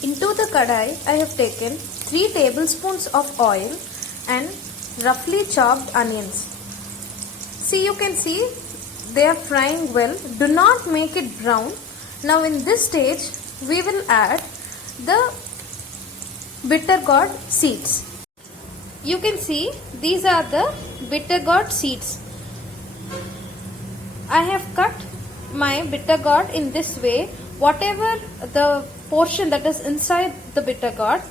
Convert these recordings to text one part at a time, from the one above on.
Into the kadai, I have taken 3 tablespoons of oil and roughly chopped onions. See, you can see they are frying well. Do not make it brown. Now in this stage, we will add the bitter gourd seeds. You can see these are the bitter gourd seeds. I have cut my bitter gourd in this way. Whatever the portion that is inside the bitter gourd,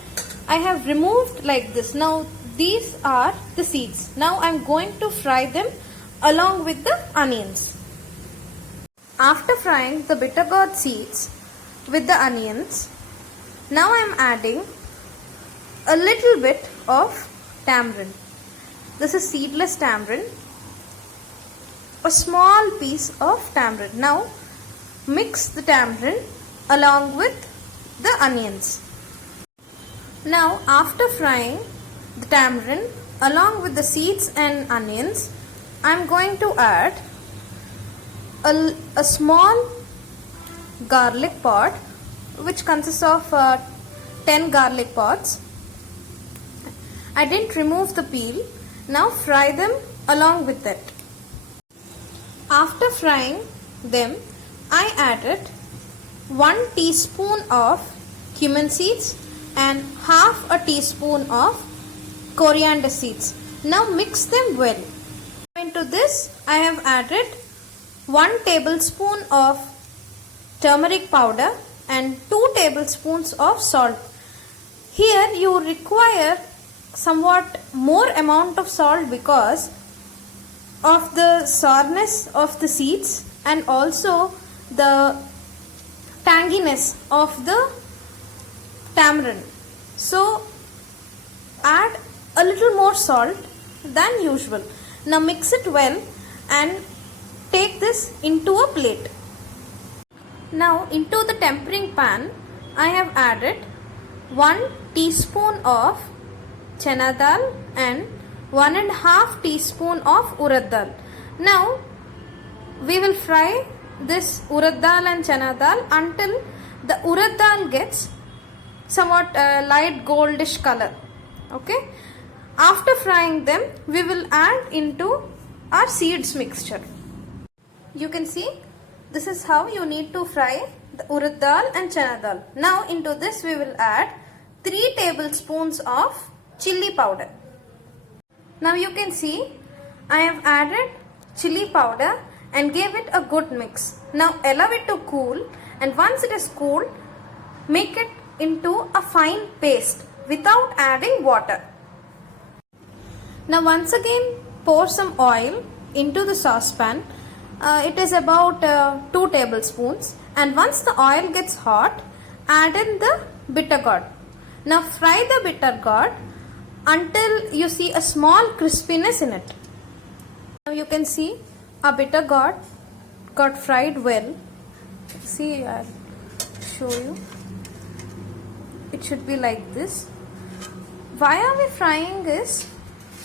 I have removed like this. Now these are the seeds. Now I am going to fry them along with the onions. After frying the bitter gourd seeds with the onions, now I am adding a little bit of tamarind. This is seedless tamarind. A small piece of tamarind. Now mix the tamarind along with the onions. Now after frying the tamarind along with the seeds and onions, I am going to add a small garlic pod which consists of 10 garlic pods. I didn't remove the peel. Now fry them along with it. After frying them, I added 1 teaspoon of cumin seeds and half a teaspoon of coriander seeds. Now mix them well. Into this, I have added 1 tablespoon of turmeric powder and 2 tablespoons of salt. Here you require somewhat more amount of salt because of the sourness of the seeds and also the tanginess of the tamarind. So add a little more salt than usual. Now mix it well and take this into a plate. Now into the tempering pan, I have added 1 teaspoon of chana dal and 1.5 teaspoon of urad dal. Now we will fry this urad dal and chana dal until the urad dal gets somewhat light goldish color. Okay. After frying them, we will add into our seeds mixture. You can see this is how you need to fry the urad dal and chana dal. Now into this we will add 3 tablespoons of chili powder. Now you can see I have added chili powder and gave it a good mix. Now allow it to cool, and once it is cooled, make it into a fine paste without adding water. Now once again pour some oil into the saucepan. It is about 2 tablespoons, and once the oil gets hot, add in the bitter gourd. Now fry the bitter gourd until you see a small crispiness in it. Now you can see our bitter gourd got fried well. See, I'll show you. It should be like this. Why are we frying this?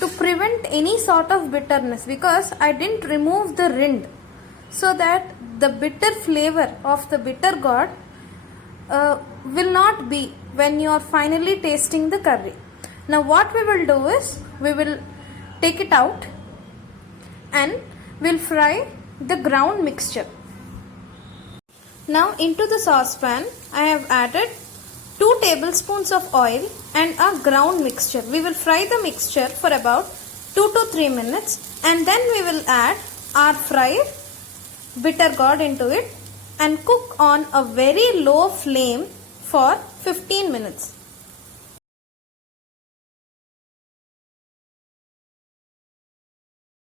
To prevent any sort of bitterness, because I didn't remove the rind, so that the bitter flavor of the bitter gourd will not be when you are finally tasting the curry. Now what we will do is, we will take it out and we'll fry the ground mixture. Now into the saucepan, I have added 2 tablespoons of oil and a ground mixture. We will fry the mixture for about 2 to 3 minutes, and then we will add our fried bitter gourd into it and cook on a very low flame for 15 minutes.